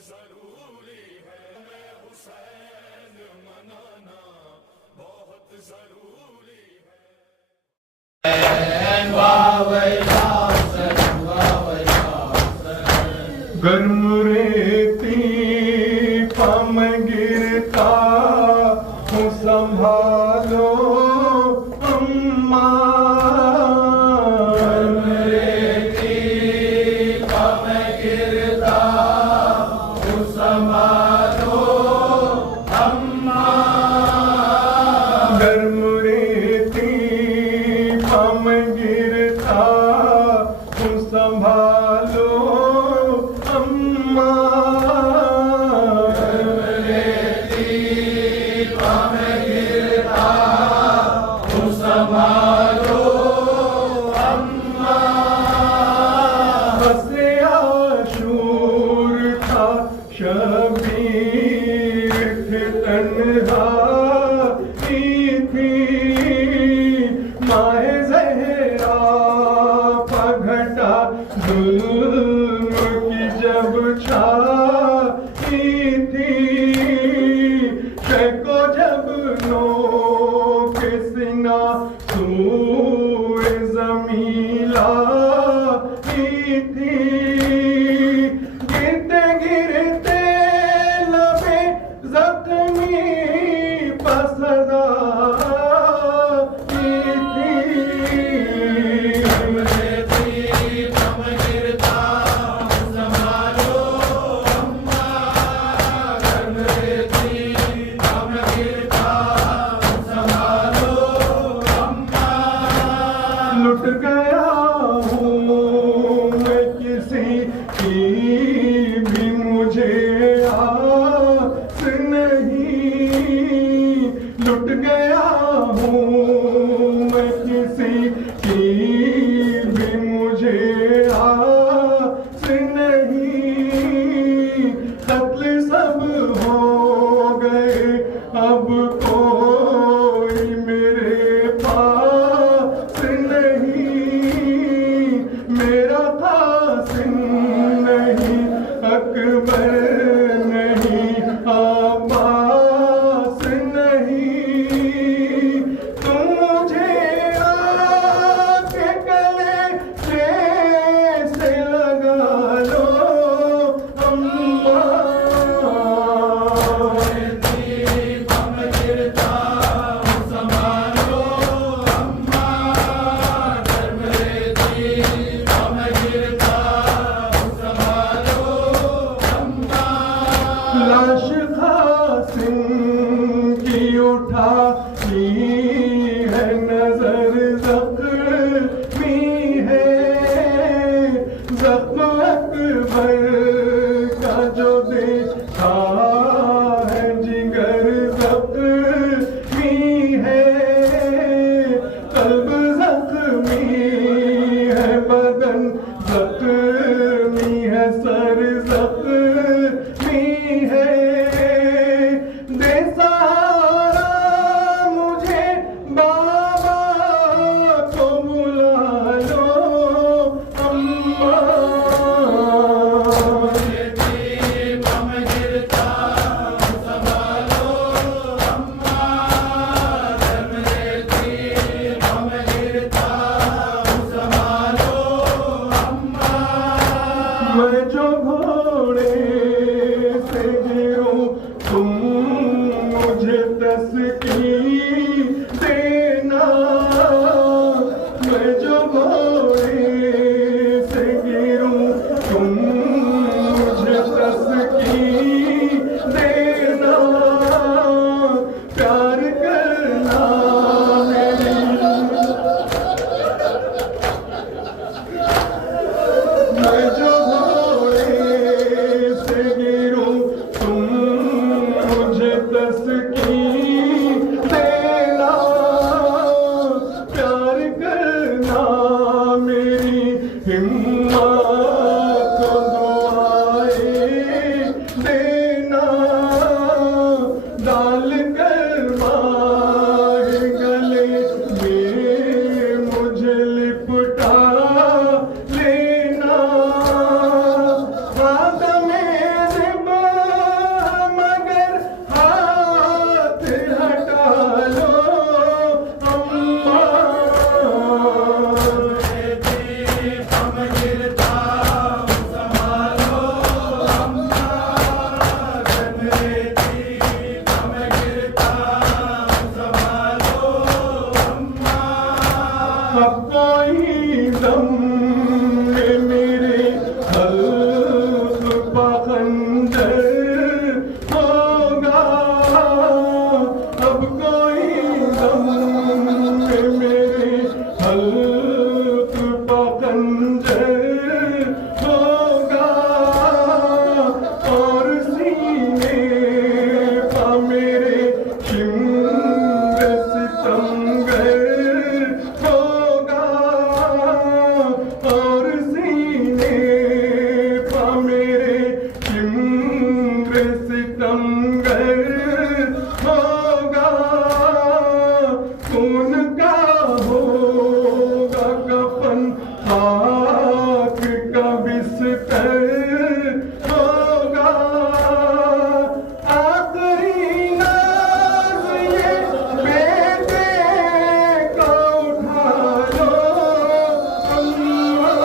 जरूरी है, मैं हुसैन मनाना बहुत जरूरी है। गर्म रेती पम गिरता हूँ संभालो अम्मा। गर्म रेती पम गिरता हूँ संभालो अम्मा। गर्म रेती पम गिरता हूँ संभालो अम्मा। रेती पम गिरता हूँ संभालो अम्मा। बसे आशूर था शबीर थे तन्हा थी माए जहरा पघटा जुल्म की जब छाई थी। शको जब नो के सिना सूए जमीला थी। गिरते गिरते लबे जख्मी पसदा लुट गया हूँ मैं किसी की भी मुझे आस नहीं। लुट गया हूँ मैं किसी की भी मुझे आस नहीं। कत्ल सब हो गए अब कोई मेरे पास नहीं। मेरा कासिम नहीं अकबर नहीं अब्बास नहीं। तुम मुझे आके गले से लगा लो अम्मा। लाश कासिम की उठा ली है नजर जख्मी है। जख्म अकबर का जो देखा है जिगर जख्मी है। कल्ब जख्मी है बदन जख्मी है सर जख्मी है। दे सहारा मुझे बाबा को बुला लो अम्मा। मैं जो घोड़े से गिरूं तुम मुझे तस्की देना। मैं जो घोड़े से गिरूं तुम मुझे तस्की देना। प्यार करना मैं जो से गिरूं तुम मुझे तस्की देना। प्यार करना मेरी हिम्मत को दुआएं देना। डाल कर माहे गले में मुझे लिपटा लेना। आदमे ज़िब दम में मेरे हल्क खंजर होगा, अब कोई दम में मेरे हल्क खंजर होगा, और सीने पा मेरे शिम्र सितमगर होगा, और सीने पा मेरे शिम्र सितमगर होगा, खून का होगा कफन, खाक का बिस्तर होगा, आखिरी नाज़ ये बेटे को उठा लो अल्लाह।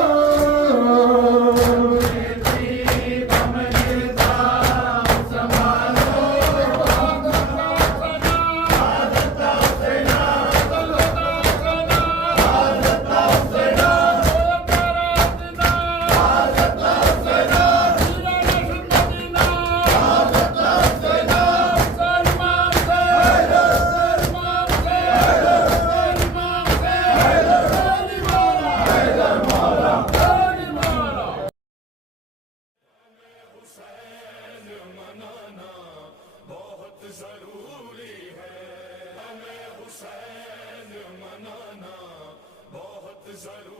हुसैन मनाना बहुत जरूरी है, हमें हुसैन मनाना बहुत जरूरी